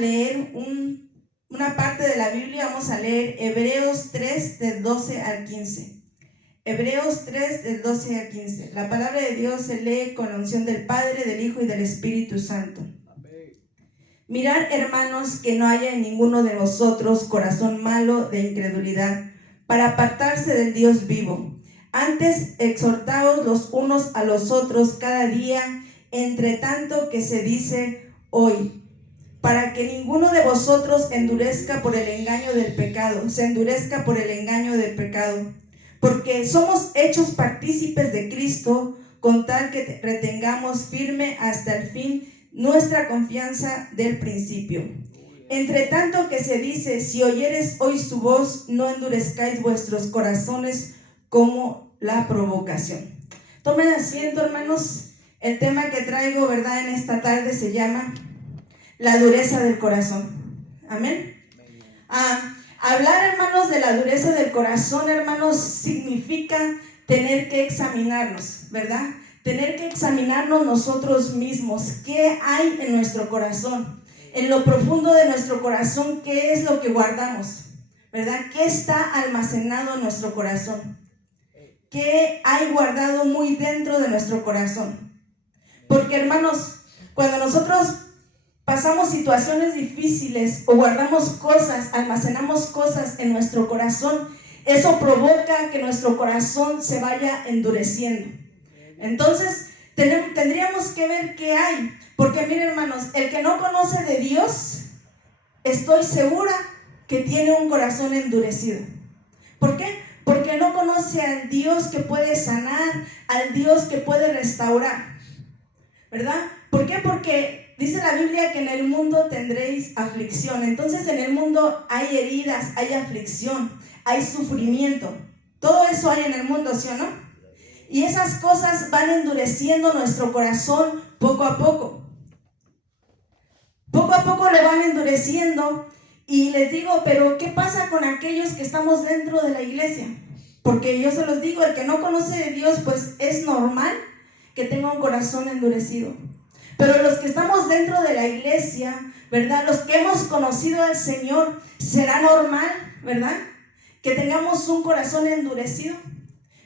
leer una parte de la Biblia. Vamos a leer Hebreos 3, del 12 al 15. Hebreos 3, del 12 al 15. La palabra de Dios se lee con la unción del Padre, del Hijo y del Espíritu Santo. Mirad, hermanos, que no haya en ninguno de vosotros corazón malo de incredulidad, para apartarse del Dios vivo. Antes, exhortaos los unos a los otros cada día, entre tanto que se dice hoy, para que ninguno de vosotros se endurezca por el engaño del pecado, porque somos hechos partícipes de Cristo, con tal que retengamos firme hasta el fin nuestra confianza del principio. Entre tanto que se dice, si oyeres hoy su voz, no endurezcáis vuestros corazones como la provocación. Tomen asiento, hermanos. El tema que traigo, ¿verdad?, en esta tarde se llama la dureza del corazón. Amén. Hablar, hermanos, de la dureza del corazón, hermanos, significa tener que examinarnos, ¿verdad? Tener que examinarnos nosotros mismos. ¿Qué hay en nuestro corazón? En lo profundo de nuestro corazón, ¿qué es lo que guardamos? ¿Verdad? ¿Qué está almacenado en nuestro corazón? ¿Qué hay guardado muy dentro de nuestro corazón? Porque, hermanos, cuando nosotros pasamos situaciones difíciles o guardamos cosas, almacenamos cosas en nuestro corazón, eso provoca que nuestro corazón se vaya endureciendo. Entonces, tendríamos que ver qué hay. Porque miren, hermanos, el que no conoce de Dios, estoy segura que tiene un corazón endurecido. ¿Por qué? Porque no conoce al Dios que puede sanar, al Dios que puede restaurar, ¿verdad? ¿Por qué? Porque dice la Biblia que en el mundo tendréis aflicción. Entonces, en el mundo hay heridas, hay aflicción, hay sufrimiento. Todo eso hay en el mundo, ¿sí o no? Y esas cosas van endureciendo nuestro corazón poco a poco. Poco a poco lo van endureciendo. Y les digo, pero ¿qué pasa con aquellos que estamos dentro de la iglesia? Porque yo se los digo, el que no conoce de Dios, pues es normal que tenga un corazón endurecido. Pero los que estamos dentro de la iglesia, ¿verdad?, los que hemos conocido al Señor, será normal, ¿verdad?, que tengamos un corazón endurecido.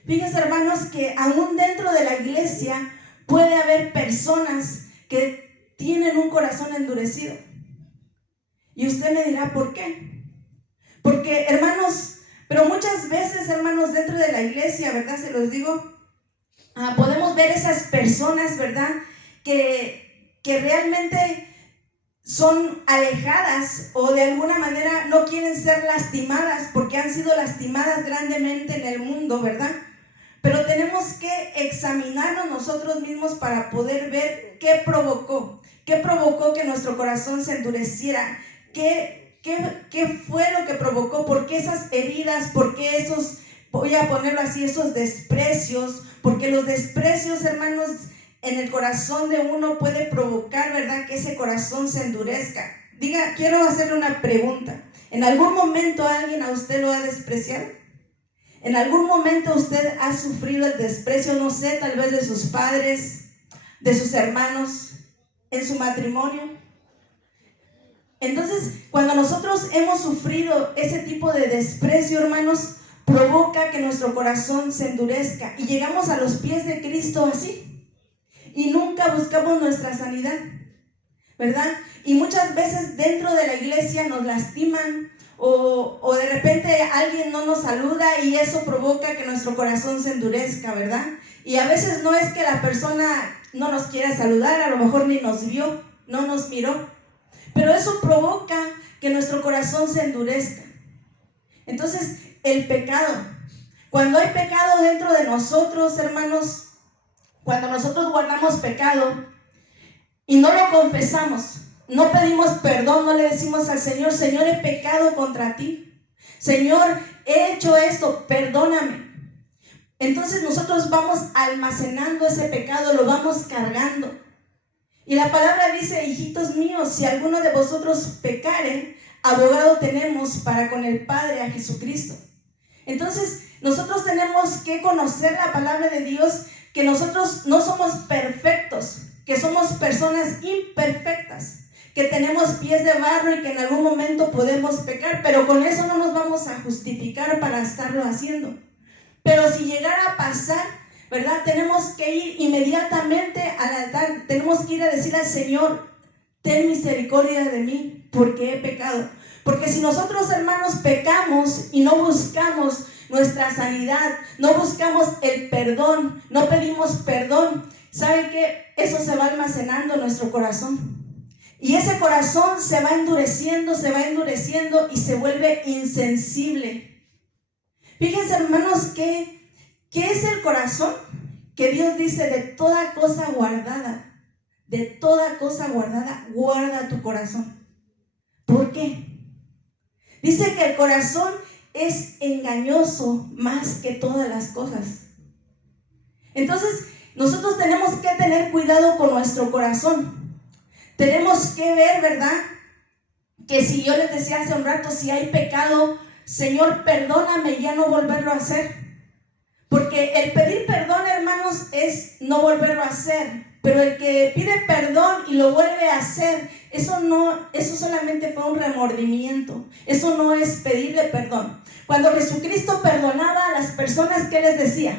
Fíjense, hermanos, que aún dentro de la iglesia puede haber personas que tienen un corazón endurecido. Y usted me dirá, ¿por qué? Porque, hermanos, pero muchas veces, hermanos, dentro de la iglesia, ¿verdad?, se los digo, podemos ver esas personas, ¿verdad?, que realmente son alejadas o de alguna manera no quieren ser lastimadas porque han sido lastimadas grandemente en el mundo, ¿verdad? Pero tenemos que examinarnos nosotros mismos para poder ver qué provocó que nuestro corazón se endureciera, qué fue lo que provocó, por qué esas heridas, por qué esos, voy a ponerlo así, esos desprecios, porque los desprecios, hermanos, en el corazón de uno puede provocar, ¿verdad?, que ese corazón se endurezca. Quiero hacerle una pregunta. ¿En algún momento alguien a usted lo ha despreciado? ¿En algún momento usted ha sufrido el desprecio, no sé, tal vez de sus padres, de sus hermanos, en su matrimonio? Entonces, cuando nosotros hemos sufrido ese tipo de desprecio, hermanos, provoca que nuestro corazón se endurezca y llegamos a los pies de Cristo así y nunca buscamos nuestra sanidad, ¿verdad? Y muchas veces dentro de la iglesia nos lastiman, o de repente alguien no nos saluda y eso provoca que nuestro corazón se endurezca, ¿verdad? Y a veces no es que la persona no nos quiera saludar, a lo mejor ni nos vio, no nos miró, pero eso provoca que nuestro corazón se endurezca. Entonces, el pecado, cuando hay pecado dentro de nosotros, hermanos, cuando nosotros guardamos pecado y no lo confesamos, no pedimos perdón, no le decimos al Señor, Señor, he pecado contra ti, Señor, he hecho esto, perdóname. Entonces nosotros vamos almacenando ese pecado, lo vamos cargando. Y la palabra dice, hijitos míos, si alguno de vosotros pecare, abogado tenemos para con el Padre, a Jesucristo. Entonces nosotros tenemos que conocer la palabra de Dios, que nosotros no somos perfectos, que somos personas imperfectas, que tenemos pies de barro y que en algún momento podemos pecar, pero con eso no nos vamos a justificar para estarlo haciendo. Pero si llegara a pasar, ¿verdad? Tenemos que ir inmediatamente al altar, tenemos que ir a decir al Señor: ten misericordia de mí, porque he pecado. Porque si nosotros, hermanos, pecamos y no buscamos nuestra sanidad, no buscamos el perdón, no pedimos perdón, ¿saben qué? Eso se va almacenando en nuestro corazón. Y ese corazón se va endureciendo y se vuelve insensible. Fíjense, hermanos, ¿qué es el corazón? Que Dios dice: de toda cosa guardada, guarda tu corazón. ¿Por qué? Dice que el corazón es engañoso más que todas las cosas. Entonces, nosotros tenemos que tener cuidado con nuestro corazón. Tenemos que ver, ¿verdad? Que si yo les decía hace un rato, si hay pecado, Señor, perdóname y ya no volverlo a hacer. Porque el pedir perdón, hermanos, es no volverlo a hacer. Pero el que pide perdón y lo vuelve a hacer, eso solamente fue un remordimiento. Eso no es pedirle perdón. Cuando Jesucristo perdonaba a las personas, ¿qué les decía?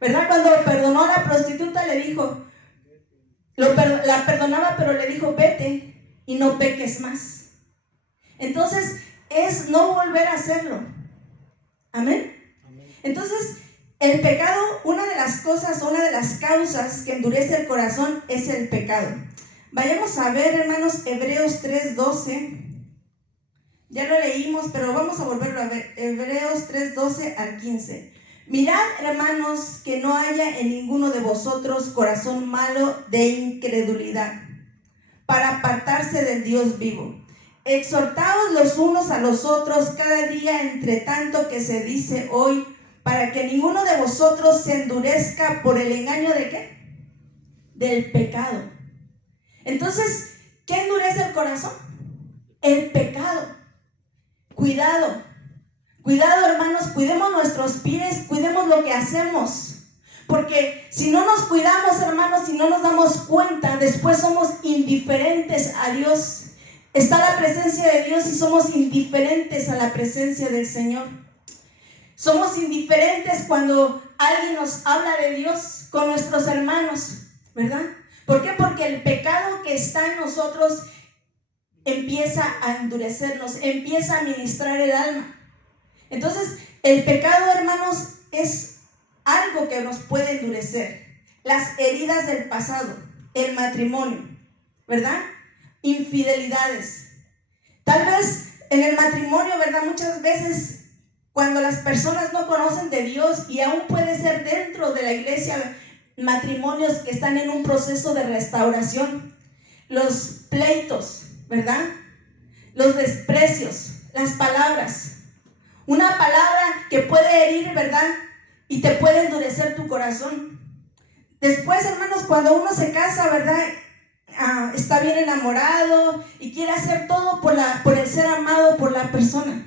¿Verdad? Cuando perdonó a la prostituta, le dijo, la perdonaba, pero le dijo: vete y no peques más. Entonces, es no volver a hacerlo. Amén. Entonces, el pecado, una de las causas que endurece el corazón es el pecado. Vayamos a ver, hermanos, Hebreos 3:12. Ya lo leímos, pero vamos a volverlo a ver. Hebreos 3:12 al 15. Mirad, hermanos, que no haya en ninguno de vosotros corazón malo de incredulidad, para apartarse del Dios vivo. Exhortaos los unos a los otros cada día, entre tanto que se dice hoy, para que ninguno de vosotros se endurezca por el engaño ¿de qué? Del pecado. Entonces, ¿qué endurece el corazón? El pecado. Cuidado, hermanos, cuidemos nuestros pies, cuidemos lo que hacemos. Porque si no nos cuidamos, hermanos, si no nos damos cuenta, después somos indiferentes a Dios. Está la presencia de Dios y somos indiferentes a la presencia del Señor. Somos indiferentes cuando alguien nos habla de Dios con nuestros hermanos, ¿verdad? ¿Por qué? Porque el pecado que está en nosotros empieza a endurecernos, empieza a ministrar el alma. Entonces, el pecado, hermanos, es algo que nos puede endurecer. Las heridas del pasado, el matrimonio, ¿verdad? Infidelidades. Tal vez en el matrimonio, ¿verdad? Muchas veces cuando las personas no conocen de Dios, y aún puede ser dentro de la iglesia, matrimonios que están en un proceso de restauración, los pleitos, ¿verdad? Los desprecios, las palabras. Una palabra que puede herir, ¿verdad? Y te puede endurecer tu corazón. Después, hermanos, cuando uno se casa, ¿verdad? Está bien enamorado y quiere hacer todo por el ser amado por la persona.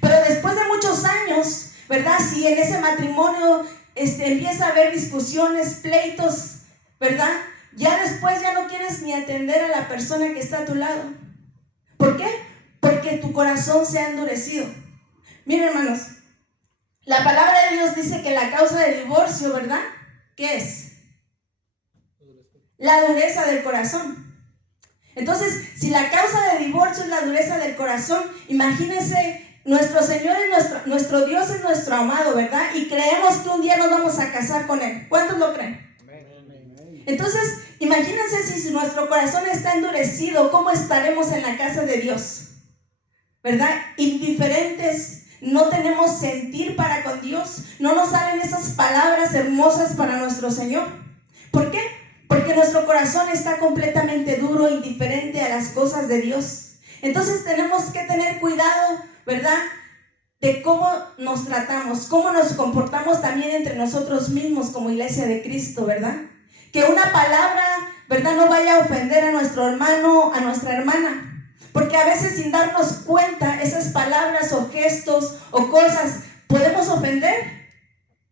Pero después de muchos años, ¿verdad? Si en ese matrimonio empieza a haber discusiones, pleitos, ¿verdad? Ya después ya no quieres ni atender a la persona que está a tu lado. ¿Por qué? Porque tu corazón se ha endurecido. Miren, hermanos, la palabra de Dios dice que la causa del divorcio, ¿verdad? ¿Qué es? La dureza del corazón. Entonces, si la causa del divorcio es la dureza del corazón, imagínense, nuestro Señor es nuestro Dios es nuestro amado, ¿verdad? Y creemos que un día nos vamos a casar con Él. ¿Cuántos lo creen? Entonces, imagínense si nuestro corazón está endurecido, ¿cómo estaremos en la casa de Dios? ¿Verdad? Indiferentes, no tenemos sentir para con Dios, no nos salen esas palabras hermosas para nuestro Señor. ¿Por qué? Porque nuestro corazón está completamente duro, indiferente a las cosas de Dios. Entonces tenemos que tener cuidado, ¿verdad? De cómo nos tratamos, cómo nos comportamos también entre nosotros mismos como iglesia de Cristo, ¿verdad? Que una palabra, ¿verdad?, no vaya a ofender a nuestro hermano, a nuestra hermana. Porque a veces sin darnos cuenta, esas palabras o gestos o cosas podemos ofender,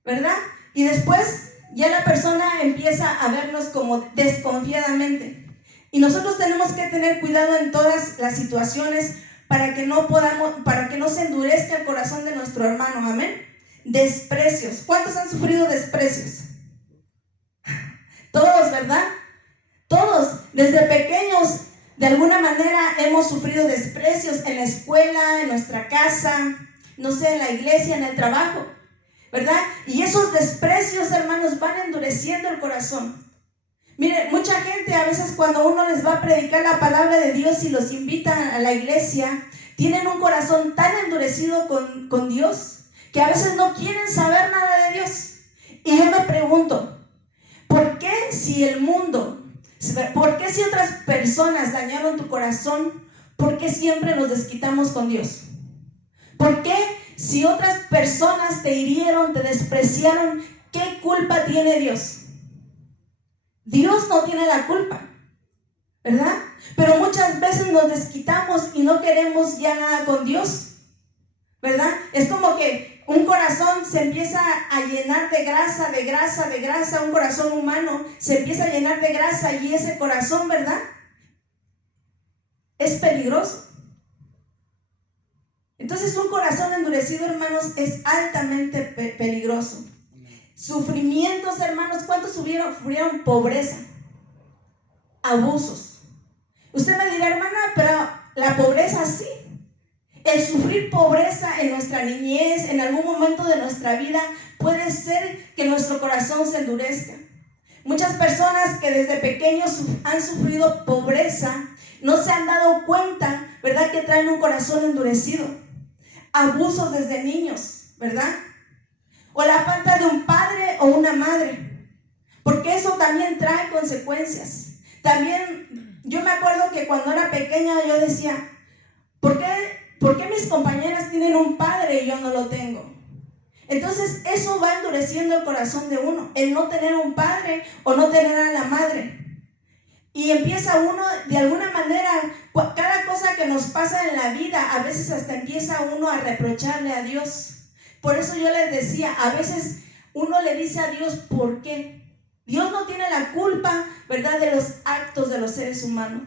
¿verdad? Y después ya la persona empieza a vernos como desconfiadamente. Y nosotros tenemos que tener cuidado en todas las situaciones para que no se endurezca el corazón de nuestro hermano. Amén. Desprecios. ¿Cuántos han sufrido desprecios? Todos, ¿verdad? Todos, desde pequeños, de alguna manera hemos sufrido desprecios en la escuela, en nuestra casa, no sé, en la iglesia, en el trabajo, ¿verdad? Y esos desprecios, hermanos, van endureciendo el corazón. Mire, mucha gente a veces cuando uno les va a predicar la palabra de Dios y los invita a la iglesia, tienen un corazón tan endurecido con Dios que a veces no quieren saber nada de Dios. Y yo me pregunto, ¿por qué si el mundo, por qué si otras personas dañaron tu corazón, por qué siempre nos desquitamos con Dios? ¿Por qué si otras personas te hirieron, te despreciaron, qué culpa tiene Dios? Dios no tiene la culpa, ¿verdad? Pero muchas veces nos desquitamos y no queremos ya nada con Dios, ¿verdad? Es como que un corazón se empieza a llenar de grasa, un corazón humano se empieza a llenar de grasa y ese corazón, ¿verdad? Es peligroso. Entonces un corazón endurecido, hermanos, es altamente peligroso. Sufrimientos, hermanos, ¿cuántos sufrieron pobreza? Abusos. Usted me dirá, hermana, pero la pobreza sí. El sufrir pobreza en nuestra niñez, en algún momento de nuestra vida, puede ser que nuestro corazón se endurezca. Muchas personas que desde pequeños han sufrido pobreza, no se han dado cuenta, ¿verdad?, que traen un corazón endurecido. Abusos desde niños, ¿verdad? O la falta de un padre o una madre, porque eso también trae consecuencias. También yo me acuerdo que cuando era pequeña yo decía, ¿por qué mis compañeras tienen un padre y yo no lo tengo? Entonces eso va endureciendo el corazón de uno, el no tener un padre o no tener a la madre. Y empieza uno, de alguna manera, cada cosa que nos pasa en la vida, a veces hasta empieza uno a reprocharle a Dios. Por eso yo les decía, a veces uno le dice a Dios, ¿por qué? Dios no tiene la culpa, ¿verdad?, de los actos de los seres humanos,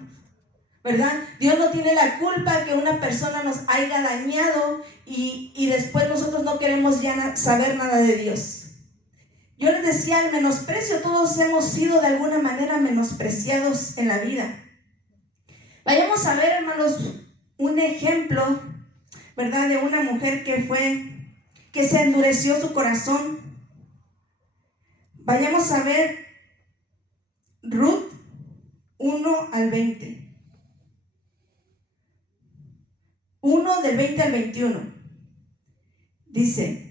¿verdad? Dios no tiene la culpa que una persona nos haya dañado y después nosotros no queremos ya saber nada de Dios. Yo les decía, el menosprecio, todos hemos sido de alguna manera menospreciados en la vida. Vayamos a ver, hermanos, un ejemplo, ¿verdad?, de una mujer que se endureció su corazón. Vayamos a ver Ruth 1 al 20. 1 del 20 al 21. Dice,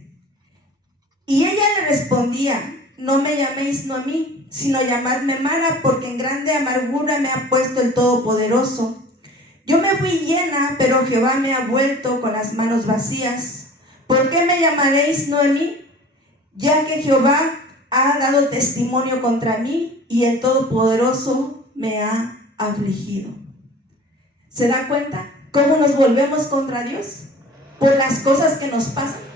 y ella le respondía, no me llaméis no a mí, sino llamadme Mara, porque en grande amargura me ha puesto el Todopoderoso. Yo me fui llena, pero Jehová me ha vuelto con las manos vacías. ¿Por qué me llamaréis Noemí? Ya que Jehová ha dado testimonio contra mí y el Todopoderoso me ha afligido. ¿Se da cuenta cómo nos volvemos contra Dios? Por las cosas que nos pasan.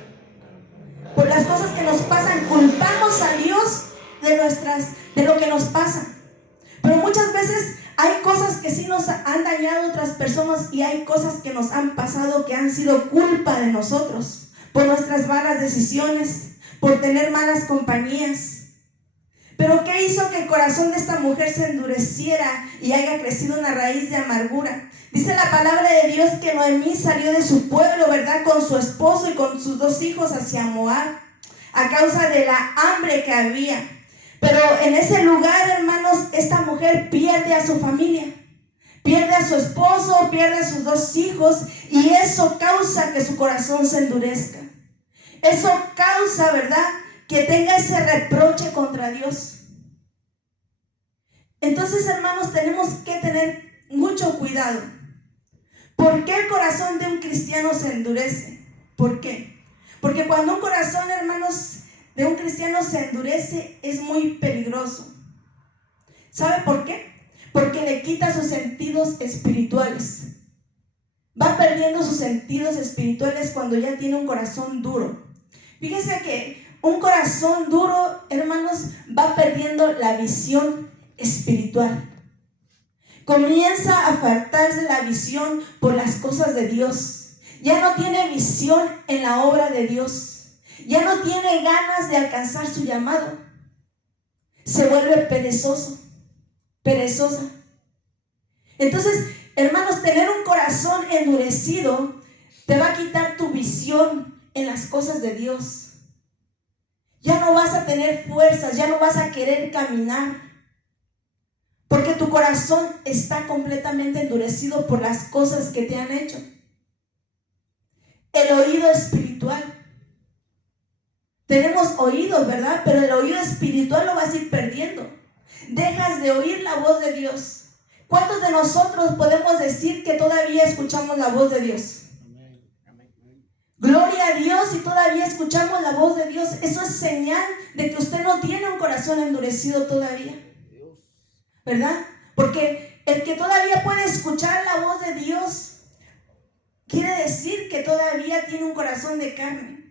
Por las cosas que nos pasan, culpamos a Dios de lo que nos pasa. Pero muchas veces hay cosas que sí nos han dañado a otras personas y hay cosas que nos han pasado que han sido culpa de nosotros, por nuestras malas decisiones, por tener malas compañías. Pero ¿qué hizo que el corazón de esta mujer se endureciera y haya crecido una raíz de amargura? Dice la palabra de Dios que Noemí salió de su pueblo, ¿verdad?, con su esposo y con sus 2 hijos hacia Moab, a causa de la hambre que había. Pero en ese lugar, hermanos, esta mujer pierde a su familia, pierde a su esposo, pierde a sus 2 hijos, y eso causa que su corazón se endurezca. Eso causa, ¿verdad?, que tenga ese reproche contra Dios. Entonces, hermanos, tenemos que tener mucho cuidado. ¿Por qué el corazón de un cristiano se endurece? ¿Por qué? Porque cuando un corazón, hermanos, de un cristiano se endurece, es muy peligroso. ¿Sabe por qué? Porque le quita sus sentidos espirituales. Va perdiendo sus sentidos espirituales cuando ya tiene un corazón duro. Fíjense que un corazón duro, hermanos, va perdiendo la visión espiritual. Comienza a faltarse la visión por las cosas de Dios. Ya no tiene visión en la obra de Dios. Ya no tiene ganas de alcanzar su llamado. Se vuelve perezoso, perezosa. Entonces, hermanos, tener un corazón endurecido te va a quitar tu visión en las cosas de Dios. Ya no vas a tener fuerzas, ya no vas a querer caminar, porque tu corazón está completamente endurecido por las cosas que te han hecho. El oído espiritual. Tenemos oídos, ¿verdad? Pero el oído espiritual lo vas a ir perdiendo. Dejas de oír la voz de Dios. ¿Cuántos de nosotros podemos decir que todavía escuchamos la voz de Dios? Gloria a Dios, y todavía escuchamos la voz de Dios. Eso es señal de que usted no tiene un corazón endurecido todavía, ¿verdad? Porque el que todavía puede escuchar la voz de Dios quiere decir que todavía tiene un corazón de carne.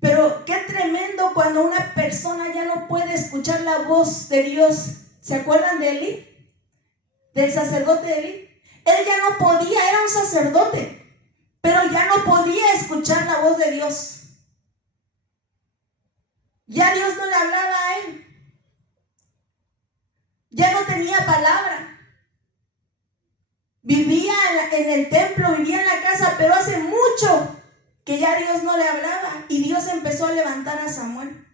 Pero qué tremendo cuando una persona ya no puede escuchar la voz de Dios. ¿Se acuerdan de Elí? Del sacerdote Elí. Él ya no podía, era un sacerdote, pero ya no podía escuchar la voz de Dios. Ya Dios no le hablaba a él. Ya no tenía palabra. Vivía en el templo, vivía en la casa, pero hace mucho que ya Dios no le hablaba, y Dios empezó a levantar a Samuel.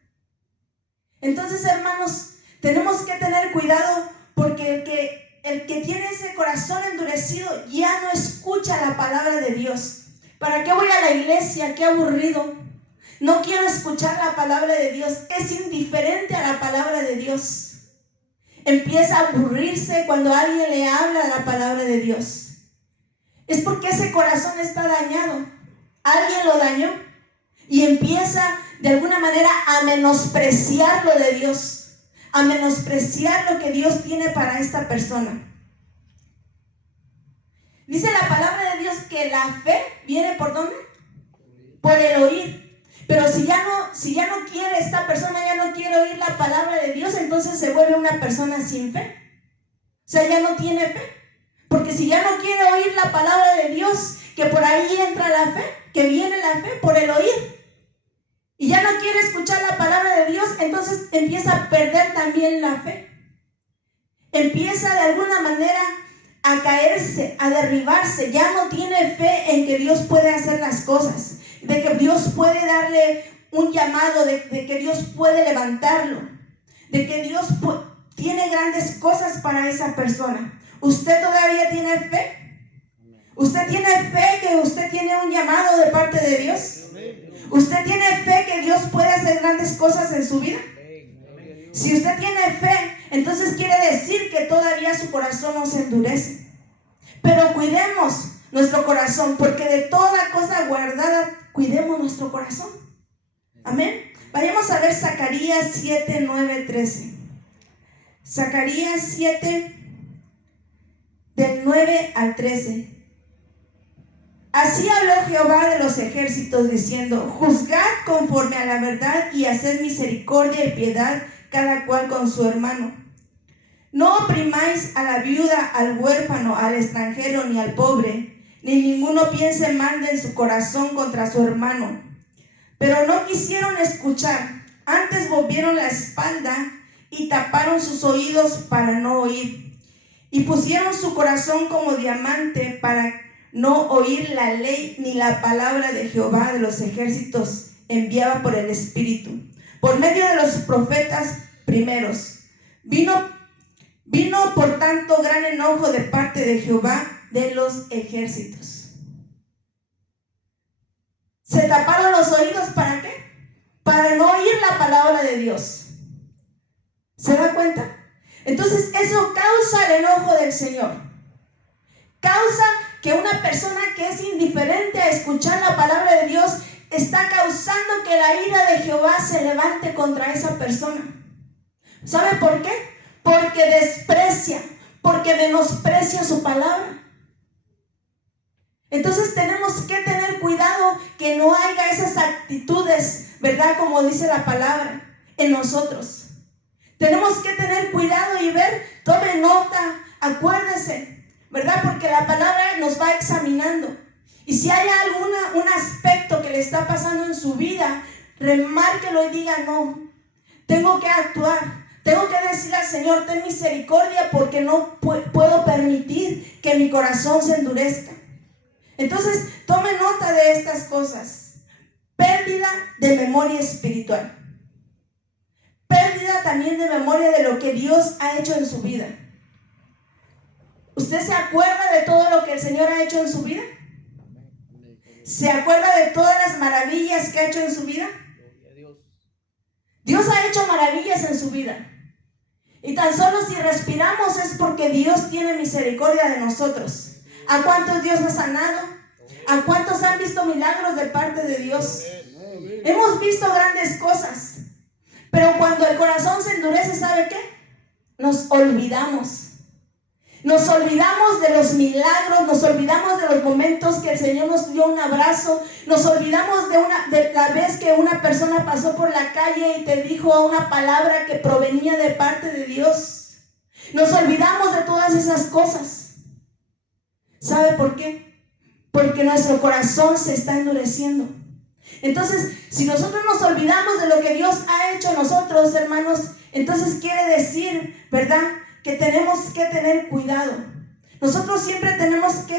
Entonces, hermanos, tenemos que tener cuidado, porque el que tiene ese corazón endurecido ya no escucha la palabra de Dios. ¿Para qué voy a la iglesia? Qué aburrido. No quiero escuchar la palabra de Dios. Es indiferente a la palabra de Dios. Empieza a aburrirse cuando alguien le habla la palabra de Dios. Es porque ese corazón está dañado. Alguien lo dañó y empieza de alguna manera a menospreciar lo de Dios, a menospreciar lo que Dios tiene para esta persona. Dice la palabra de Dios que la fe viene ¿por dónde? Por el oír. Pero si ya no quiere, esta persona ya no quiere oír la palabra de Dios, entonces se vuelve una persona sin fe. O sea, ya no tiene fe. Porque si ya no quiere oír la palabra de Dios, que por ahí entra la fe, que viene la fe por el oír, y ya no quiere escuchar la palabra de Dios, entonces empieza a perder también la fe. Empieza de alguna manera a caerse, a derribarse. Ya no tiene fe en que Dios puede hacer las cosas, de que Dios puede darle un llamado, de que Dios puede levantarlo, de que Dios tiene grandes cosas para esa persona. ¿Usted todavía tiene fe? ¿Usted tiene fe que usted tiene un llamado de parte de Dios? ¿Usted tiene fe que Dios puede hacer grandes cosas en su vida? Si usted tiene fe, entonces quiere decir que todavía su corazón no se endurece. Pero cuidemos nuestro corazón, porque de toda cosa guardada, cuidemos nuestro corazón. Amén. Vayamos a ver Zacarías 7, 9, 13. Zacarías 7, del 9 al 13. Así habló Jehová de los ejércitos, diciendo: juzgad conforme a la verdad y haced misericordia y piedad cada cual con su hermano. No oprimáis a la viuda, al huérfano, al extranjero, ni al pobre, ni ninguno piense mal en su corazón contra su hermano. Pero no quisieron escuchar, antes volvieron la espalda y taparon sus oídos para no oír. Y pusieron su corazón como diamante para no oír la ley ni la palabra de Jehová de los ejércitos enviaba por el Espíritu, por medio de los profetas primeros. Vino por tanto gran enojo de parte de Jehová de los ejércitos. Se taparon los oídos, ¿para qué? Para no oír la palabra de Dios. ¿Se da cuenta? Entonces eso causa el enojo del Señor. Causa que una persona que es indiferente a escuchar la palabra de Dios está causando que la ira de Jehová se levante contra esa persona. ¿Sabe por qué? Porque desprecia, porque menosprecia su palabra. Entonces tenemos que tener cuidado que no haya esas actitudes, ¿verdad? Como dice la palabra, en nosotros. Tenemos que tener cuidado y ver, tome nota, Acuérdese, ¿verdad? Porque la palabra nos va examinando. Y si hay un aspecto que le está pasando en su vida, remárquelo y diga: no, tengo que actuar. Tengo que decirle al Señor: ten misericordia, porque no puedo permitir que mi corazón se endurezca. Entonces, tome nota de estas cosas. Pérdida de memoria espiritual. Pérdida también de memoria de lo que Dios ha hecho en su vida. ¿Usted se acuerda de todo lo que el Señor ha hecho en su vida? ¿Se acuerda de todas las maravillas que ha hecho en su vida? Dios ha hecho maravillas en su vida. Y tan solo si respiramos es porque Dios tiene misericordia de nosotros. ¿A cuántos Dios ha sanado? ¿A cuántos han visto milagros de parte de Dios? Hemos visto grandes cosas. Pero cuando el corazón se endurece, ¿sabe qué? Nos olvidamos. Nos olvidamos de los milagros, nos olvidamos de los momentos que el Señor nos dio un abrazo, nos olvidamos de la vez que una persona pasó por la calle y te dijo una palabra que provenía de parte de Dios. Nos olvidamos de todas esas cosas. ¿Sabe por qué? Porque nuestro corazón se está endureciendo. Entonces, si nosotros nos olvidamos de lo que Dios ha hecho en nosotros, hermanos, entonces quiere decir, ¿verdad?, que tenemos que tener cuidado. Nosotros siempre tenemos que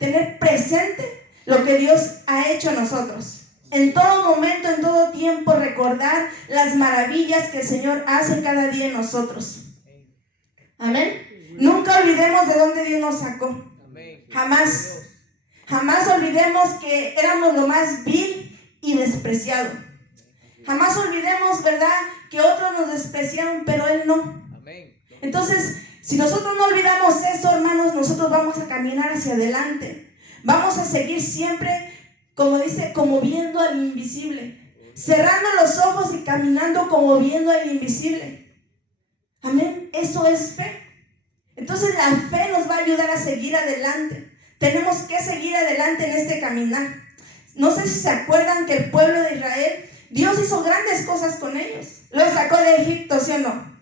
tener presente lo que Dios ha hecho en nosotros. En todo momento, en todo tiempo, recordar las maravillas que el Señor hace cada día en nosotros. Amén. Nunca olvidemos de dónde Dios nos sacó. Jamás. Jamás olvidemos que éramos lo más vil y despreciado. Jamás olvidemos, ¿verdad?, que otros nos despreciaron, pero Él no. Entonces, si nosotros no olvidamos eso, hermanos, nosotros vamos a caminar hacia adelante. Vamos a seguir siempre, como dice, como viendo al invisible. Cerrando los ojos y caminando como viendo al invisible. Amén. Eso es fe. Entonces la fe nos va a ayudar a seguir adelante. Tenemos que seguir adelante en este caminar. No sé si se acuerdan que el pueblo de Israel, Dios hizo grandes cosas con ellos. Los sacó de Egipto, ¿sí o no?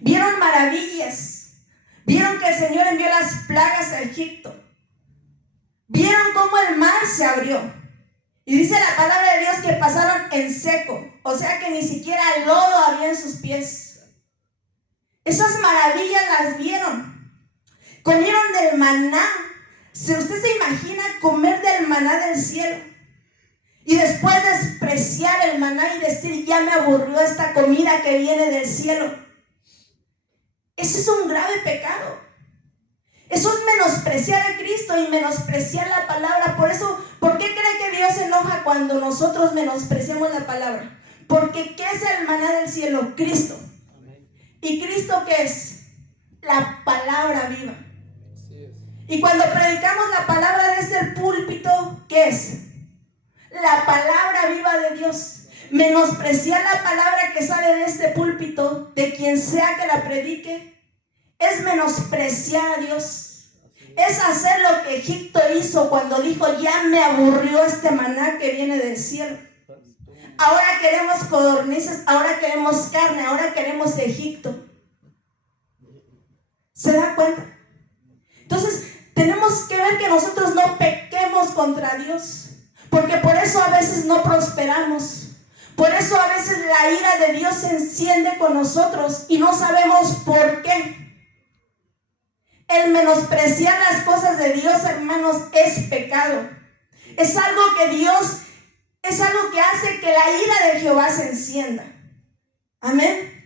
Vieron maravillas. Vieron que el Señor envió las plagas a Egipto. Vieron cómo el mar se abrió. Y dice la palabra de Dios que pasaron en seco. O sea que ni siquiera lodo había en sus pies. Esas maravillas las vieron. Comieron del maná. Si usted se imagina comer del maná del cielo y después despreciar el maná y decir: ya me aburrió esta comida que viene del cielo. Ese es un grave pecado. Eso es menospreciar a Cristo y menospreciar la palabra. Por eso, ¿por qué cree que Dios se enoja cuando nosotros menospreciamos la palabra? Porque ¿qué es el maná del cielo? Cristo. ¿Y Cristo qué es? La palabra viva. Y cuando predicamos la palabra desde el púlpito, ¿qué es? La palabra viva de Dios. Menospreciar la palabra que sale de este púlpito, de quien sea que la predique, es menospreciar a Dios. Es hacer lo que Egipto hizo cuando dijo: ya me aburrió este maná que viene del cielo. Ahora queremos codornices, ahora queremos carne, ahora queremos Egipto. ¿Se da cuenta? Entonces, tenemos que ver que nosotros no pequemos contra Dios, porque por eso a veces no prosperamos. Por eso a veces la ira de Dios se enciende con nosotros y no sabemos por qué. El menospreciar las cosas de Dios, hermanos, es pecado. Es algo que hace que la ira de Jehová se encienda. Amén.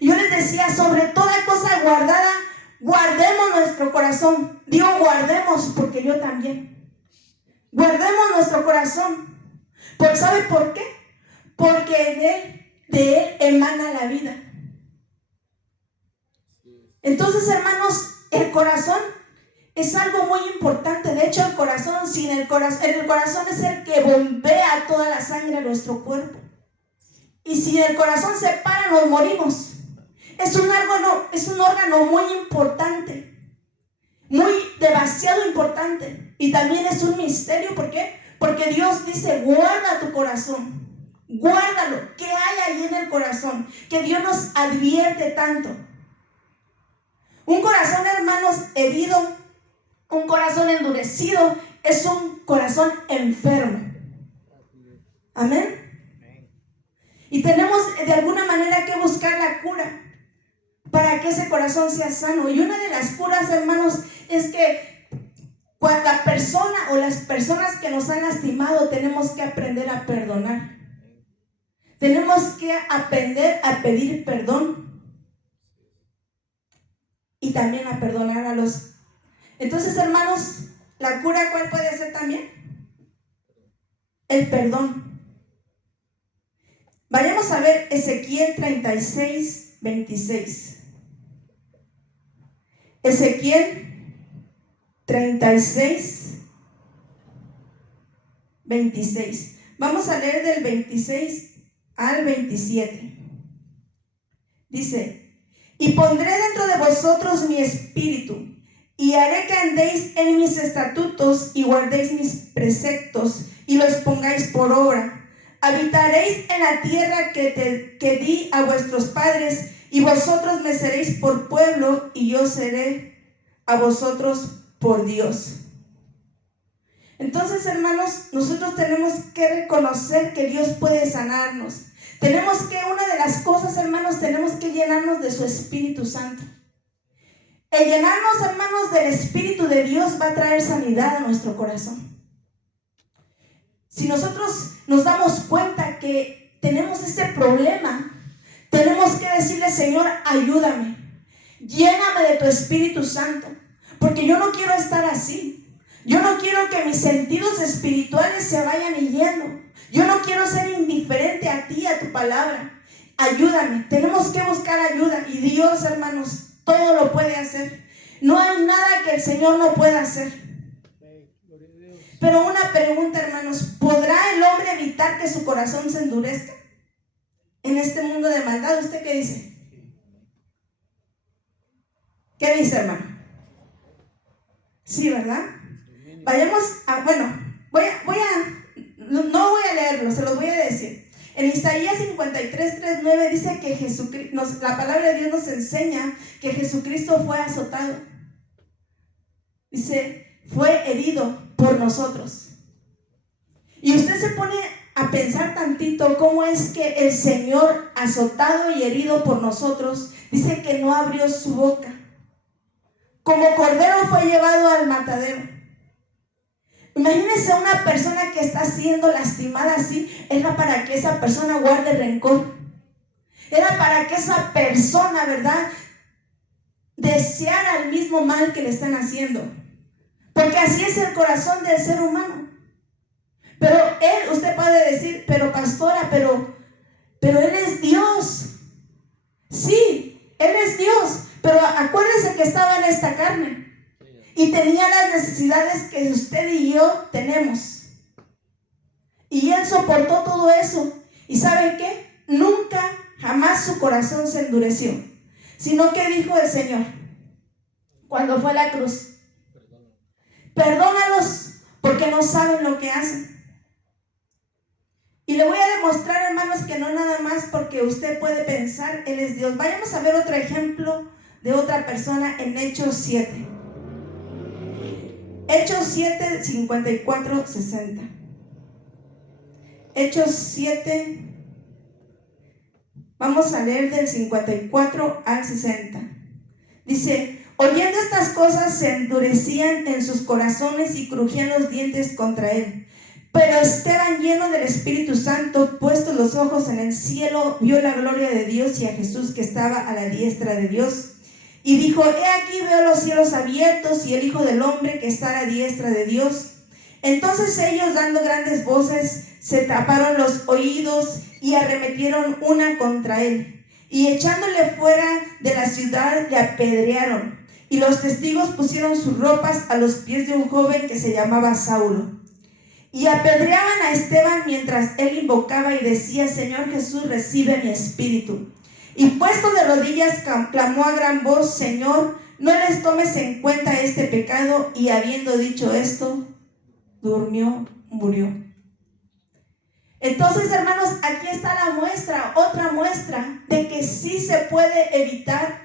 Yo les decía, sobre toda cosa guardada, guardemos nuestro corazón. Digo guardemos porque yo también. Guardemos nuestro corazón. ¿Sabe por qué? Porque de él emana la vida. Entonces, hermanos, el corazón es algo muy importante. De hecho, el corazón es el que bombea toda la sangre a nuestro cuerpo. Y si el corazón se para, nos morimos. Es un órgano muy importante, demasiado importante. Y también es un misterio. ¿Por qué? Porque Dios dice: guarda tu corazón. Guárdalo. ¿Qué hay ahí en el corazón? Que Dios nos advierte tanto. Un corazón, hermanos, herido, un corazón endurecido, es un corazón enfermo. Amén. Y tenemos de alguna manera que buscar la cura para que ese corazón sea sano. Y una de las curas, hermanos, es que cuando la persona o las personas que nos han lastimado, tenemos que aprender a perdonar. Tenemos que aprender a pedir perdón y también a perdonar a los. Entonces, hermanos, ¿la cura cuál puede ser también? El perdón. Vayamos a ver Ezequiel 36, 26. Ezequiel 36, 26. Vamos a leer del 26 al 27. Dice: y pondré dentro de vosotros mi espíritu, y haré que andéis en mis estatutos y guardéis mis preceptos y los pongáis por obra. Habitaréis en la tierra que di a vuestros padres, y vosotros me seréis por pueblo, y yo seré a vosotros por Dios. Entonces, hermanos, nosotros tenemos que reconocer que Dios puede sanarnos. Tenemos que, una de las cosas, hermanos, tenemos que llenarnos de su Espíritu Santo. El llenarnos, hermanos, del Espíritu de Dios va a traer sanidad a nuestro corazón. Si nosotros nos damos cuenta que tenemos ese problema, tenemos que decirle: Señor, ayúdame, lléname de tu Espíritu Santo, porque yo no quiero estar así. Yo no quiero que mis sentidos espirituales se vayan yendo. Yo no quiero ser indiferente a ti, a tu palabra. Ayúdame. Tenemos que buscar ayuda. Y Dios, hermanos, todo lo puede hacer. No hay nada que el Señor no pueda hacer. Pero una pregunta, hermanos: ¿podrá el hombre evitar que su corazón se endurezca en este mundo de maldad? ¿Usted qué dice? ¿Qué dice, hermano? Sí, ¿verdad? Vayamos a, no voy a leerlo, se los voy a decir. En Isaías 53, 3, 9 dice que Jesucristo, la palabra de Dios nos enseña que Jesucristo fue azotado. Dice, fue herido por nosotros. Y usted se pone a pensar tantito cómo es que el Señor, azotado y herido por nosotros, dice que no abrió su boca. Como cordero fue llevado al matadero. Imagínense una persona que está siendo lastimada así. Era para que esa persona guarde rencor. Era para que esa persona, ¿verdad?, deseara el mismo mal que le están haciendo. Porque así es el corazón del ser humano. Pero él, usted puede decir: pero pastora, pero Él es Dios. Sí, Él es Dios. Pero acuérdese que estaba en esta carne y tenía las necesidades que usted y yo tenemos. Y Él soportó todo eso. ¿Y sabe qué? Nunca, jamás su corazón se endureció. Sino que dijo el Señor cuando fue a la cruz: perdónalos porque no saben lo que hacen. Y le voy a demostrar, hermanos, que no nada más porque usted puede pensar, Él es Dios. Vayamos a ver otro ejemplo de otra persona en Hechos 7. Hechos 7, 54, 60. Hechos 7, vamos a leer del 54 al 60. Dice: oyendo estas cosas, se endurecían en sus corazones y crujían los dientes contra él. Pero Esteban, lleno del Espíritu Santo, puestos los ojos en el cielo, vio la gloria de Dios y a Jesús que estaba a la diestra de Dios. Y dijo: he aquí veo los cielos abiertos y el Hijo del Hombre que está a la diestra de Dios. Entonces ellos, dando grandes voces, se taparon los oídos y arremetieron una contra él. Y echándole fuera de la ciudad, le apedrearon. Y los testigos pusieron sus ropas a los pies de un joven que se llamaba Saulo. Y apedreaban a Esteban mientras él invocaba y decía: Señor Jesús, recibe mi espíritu. Y puesto de rodillas, clamó a gran voz: Señor, no les tomes en cuenta este pecado. Y habiendo dicho esto, murió. Entonces, hermanos, aquí está la muestra, otra muestra de que sí se puede evitar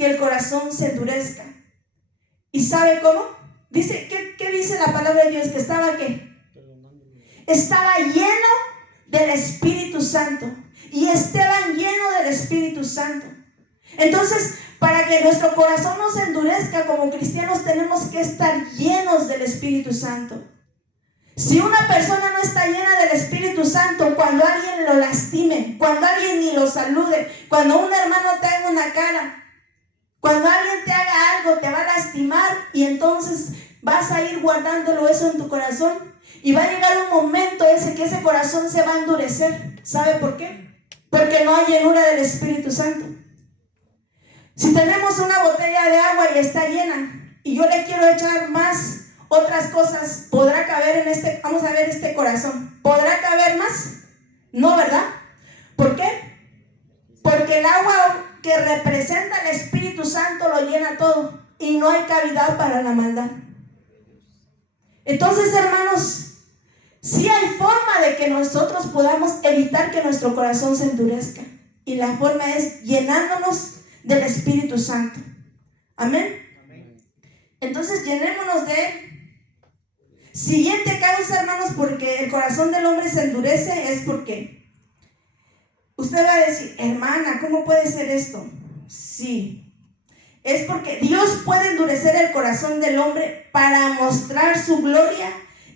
que el corazón se endurezca. ¿Y sabe cómo? Dice, ¿qué dice la palabra de Dios? Que estaba, ¿qué? Estaba lleno del Espíritu Santo. Y estaban llenos del Espíritu Santo. Entonces, para que nuestro corazón no se endurezca como cristianos, tenemos que estar llenos del Espíritu Santo. Si una persona no está llena del Espíritu Santo, cuando alguien lo lastime, cuando alguien ni lo salude, cuando un hermano te haga una cara, cuando alguien te haga algo, te va a lastimar, y entonces vas a ir guardándolo eso en tu corazón, y va a llegar un momento que ese corazón se va a endurecer. ¿Sabe por qué? Porque no hay llenura del Espíritu Santo. Si tenemos una botella de agua y está llena, y yo le quiero echar más otras cosas, ¿podrá caber en vamos a ver este corazón? ¿Podrá caber más? No, ¿verdad? ¿Por qué? Porque el agua que representa el Espíritu Santo lo llena todo, y no hay cavidad para la maldad. Entonces, hermanos, sí hay forma de que nosotros podamos evitar que nuestro corazón se endurezca, y la forma es llenándonos del Espíritu Santo. Amén. Entonces, llenémonos de Él. Siguiente causa, hermanos, porque el corazón del hombre se endurece, es porque usted va a decir, hermana, ¿cómo puede ser esto? Sí, es porque Dios puede endurecer el corazón del hombre para mostrar su gloria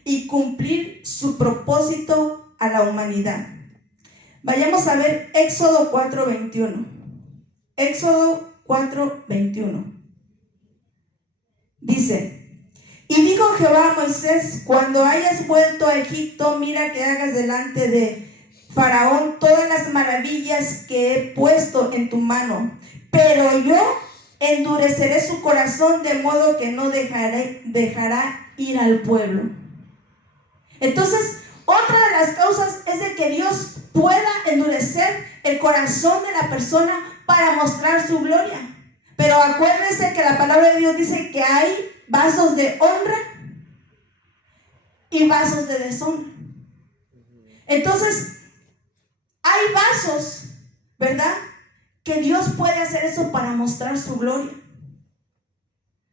y cumplir su propósito a la humanidad. Vayamos a ver Éxodo 4:21. Éxodo 4:21. Dice: y dijo Jehová a Moisés, cuando hayas vuelto a Egipto, mira que hagas delante de Faraón todas las maravillas que he puesto en tu mano, pero yo endureceré su corazón de modo que no dejará ir al pueblo. Entonces, otra de las causas es de que Dios pueda endurecer el corazón de la persona para mostrar su gloria. Pero acuérdense que la palabra de Dios dice que hay vasos de honra y vasos de deshonra. Entonces, hay vasos, ¿verdad?, que Dios puede hacer eso para mostrar su gloria.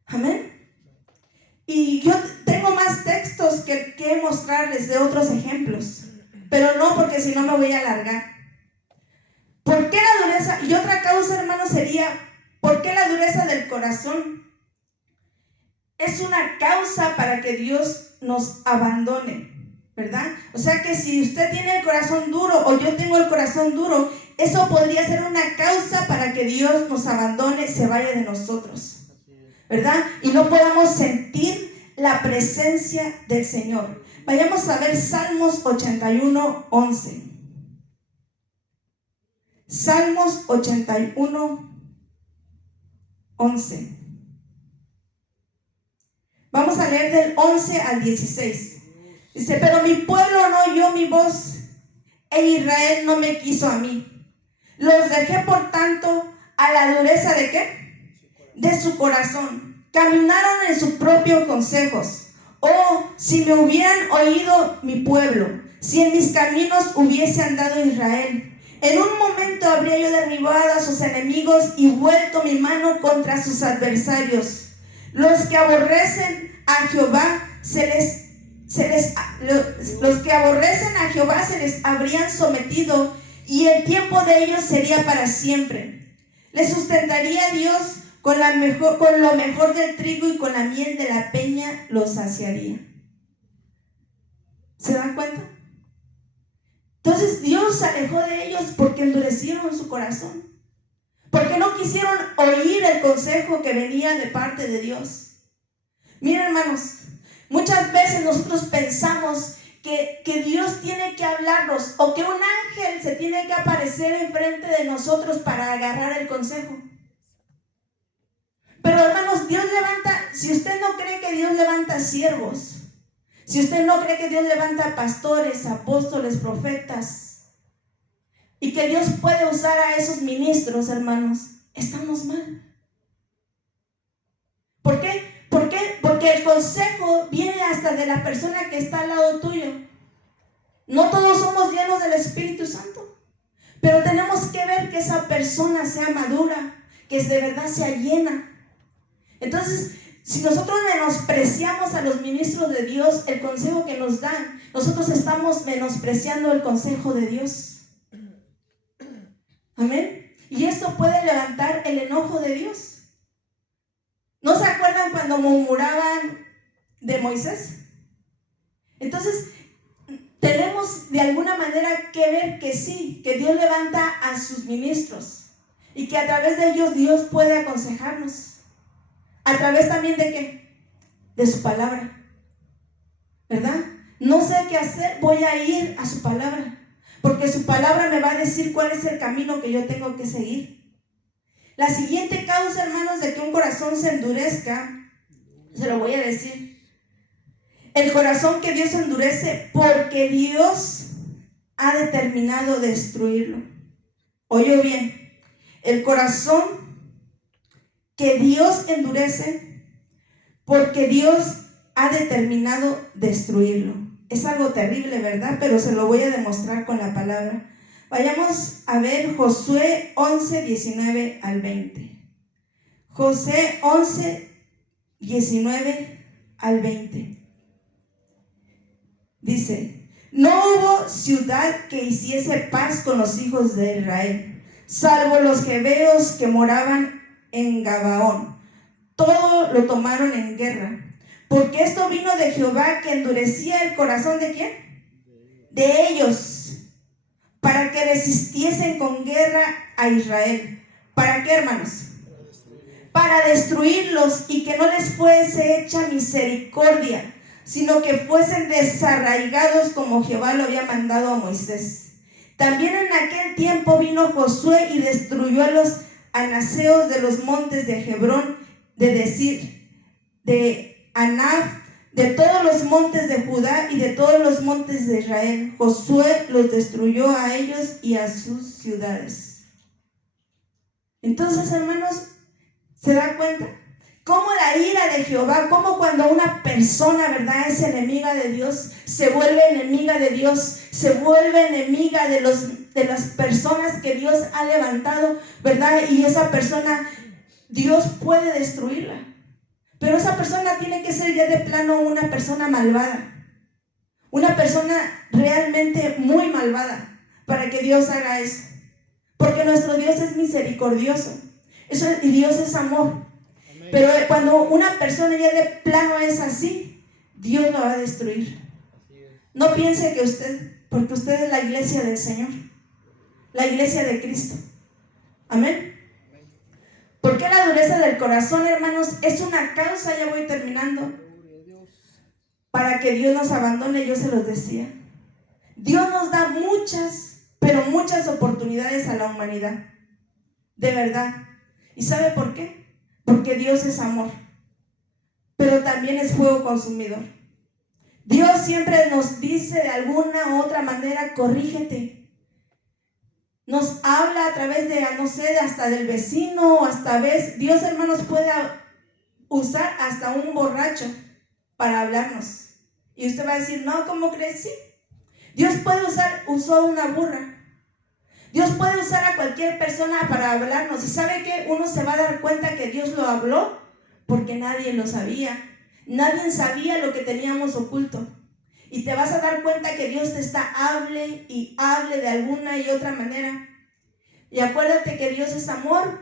Amén. Y yo tengo más textos que mostrarles de otros ejemplos, pero no, porque si no me voy a alargar. ¿Por qué la dureza? Y otra causa, hermano, sería, ¿por qué la dureza del corazón? Es una causa para que Dios nos abandone, ¿verdad? O sea que si usted tiene el corazón duro o yo tengo el corazón duro, eso podría ser una causa para que Dios nos abandone, se vaya de nosotros, ¿verdad? Y no podamos sentir la presencia del Señor. Vayamos a ver Salmos 81:11. Salmos 81:11. Vamos a leer del 11 al 16. Dice: pero mi pueblo no oyó mi voz, e Israel no me quiso a mí. Los dejé, por tanto, a la dureza ¿de qué? De su corazón. Caminaron en sus propios consejos. Oh, si me hubieran oído mi pueblo, si en mis caminos hubiese andado Israel. En un momento habría yo derribado a sus enemigos y vuelto mi mano contra sus adversarios. Los que aborrecen a Jehová los que aborrecen a Jehová se les habrían sometido, y el tiempo de ellos sería para siempre. Les sustentaría Dios con lo mejor del trigo, y con la miel de la peña los saciaría. ¿Se dan cuenta? Entonces Dios se alejó de ellos porque endurecieron su corazón, porque no quisieron oír el consejo que venía de parte de Dios. Miren, hermanos, muchas veces nosotros pensamos que Dios tiene que hablarnos, o que un ángel se tiene que aparecer enfrente de nosotros para agarrar el consejo. Pero, hermanos, Dios levanta, si usted no cree que Dios levanta siervos, si usted no cree que Dios levanta pastores, apóstoles, profetas, y que Dios puede usar a esos ministros, hermanos, estamos mal. ¿Por qué? Porque el consejo viene hasta de la persona que está al lado tuyo. No todos somos llenos del Espíritu Santo, pero tenemos que ver que esa persona sea madura, que de verdad sea llena. Entonces, si nosotros menospreciamos a los ministros de Dios, el consejo que nos dan, nosotros estamos menospreciando el consejo de Dios. Amén. Y esto puede levantar el enojo de Dios. ¿No se acuerdan cuando murmuraban de Moisés? Entonces, tenemos de alguna manera que ver que sí, que Dios levanta a sus ministros y que a través de ellos Dios puede aconsejarnos. ¿A través también de qué? De su palabra, ¿verdad? No sé qué hacer, voy a ir a su palabra, porque su palabra me va a decir cuál es el camino que yo tengo que seguir. La siguiente causa, hermanos, de que un corazón se endurezca, se lo voy a decir. El corazón que Dios endurece porque Dios ha determinado destruirlo. Oye bien, el corazón que Dios endurece porque Dios ha determinado destruirlo. Es algo terrible, ¿verdad? Pero se lo voy a demostrar con la palabra. Vayamos a ver Josué 11, 19 al 20. Josué 11, 19 al 20. Dice: no hubo ciudad que hiciese paz con los hijos de Israel, salvo los jebeos que moraban en Gabaón. Todo lo tomaron en guerra, porque esto vino de Jehová, que endurecía el corazón ¿de quién? De ellos, para que resistiesen con guerra a Israel. ¿Para qué, hermanos? Para destruirlos, y que no les fuese hecha misericordia, sino que fuesen desarraigados como Jehová lo había mandado a Moisés. También en aquel tiempo vino Josué y destruyó a los anaseos de los montes de Hebrón, de Decir, de Anab, de todos los montes de Judá y de todos los montes de Israel. Josué los destruyó a ellos y a sus ciudades. Entonces, hermanos, ¿se da cuenta? Cómo la ira de Jehová, cómo cuando una persona, ¿verdad?, es enemiga de Dios, se vuelve enemiga de Dios, se vuelve enemiga de las personas que Dios ha levantado, ¿verdad? Y esa persona, Dios puede destruirla. Pero esa persona tiene que ser ya de plano una persona malvada, una persona realmente muy malvada, para que Dios haga eso. Porque nuestro Dios es misericordioso, y Dios es amor. Pero cuando una persona ya de plano es así, Dios lo va a destruir. No piense que usted, porque usted es la iglesia del Señor, la iglesia de Cristo. Amén. ¿Por qué la dureza del corazón, hermanos? Es una causa, ya voy terminando, para que Dios nos abandone. Yo se los decía, Dios nos da muchas, pero muchas oportunidades a la humanidad, de verdad. ¿Y sabe por qué? Porque Dios es amor, pero también es fuego consumidor. Dios siempre nos dice de alguna u otra manera: corrígete. Nos habla a través de, no sé, hasta del vecino, o hasta vez. Dios, hermanos, puede usar hasta un borracho para hablarnos. Y usted va a decir: no, ¿cómo crees? Sí. Dios usó una burra. Dios puede usar a cualquier persona para hablarnos. ¿Y sabe qué? Uno se va a dar cuenta que Dios lo habló porque nadie lo sabía. Nadie sabía lo que teníamos oculto. Y te vas a dar cuenta que Dios te está hable y hable de alguna y otra manera. Y acuérdate que Dios es amor,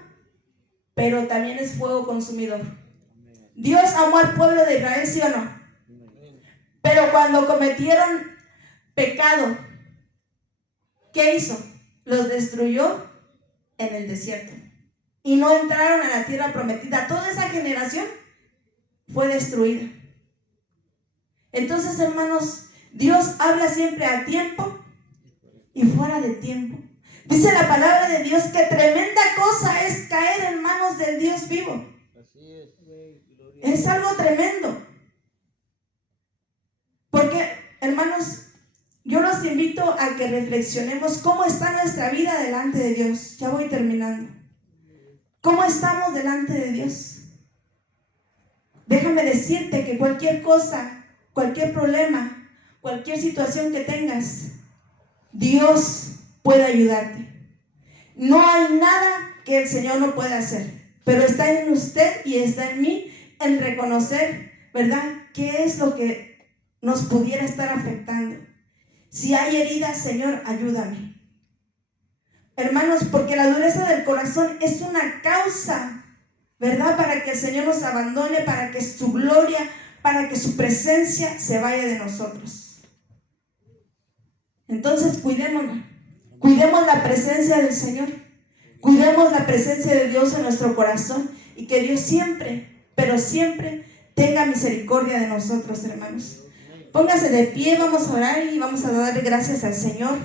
pero también es fuego consumidor. Dios amó al pueblo de Israel, ¿sí o no? Pero cuando cometieron pecado, ¿qué hizo? Los destruyó en el desierto y no entraron a la tierra prometida. Toda esa generación fue destruida. Entonces, hermanos, Dios habla siempre a tiempo y fuera de tiempo. Dice la palabra de Dios que tremenda cosa es caer en manos del Dios vivo. Es algo tremendo. Porque, hermanos, yo los invito a que reflexionemos cómo está nuestra vida delante de Dios. Ya voy terminando. ¿Cómo estamos delante de Dios? Déjame decirte que cualquier cosa, cualquier problema, cualquier situación que tengas, Dios puede ayudarte. No hay nada que el Señor no pueda hacer. pero está en usted y está en mí el reconocer, ¿verdad?, qué es lo que nos pudiera estar afectando. Si hay heridas, Señor, ayúdame. Hermanos, porque la dureza del corazón es una causa, ¿verdad?, para que el Señor nos abandone, para que su gloria, para que su presencia se vaya de nosotros. Entonces cuidemos la presencia del Señor, cuidemos la presencia de Dios en nuestro corazón, y que Dios siempre, pero siempre tenga misericordia de nosotros, hermanos. Póngase de pie, vamos a orar y vamos a darle gracias al Señor.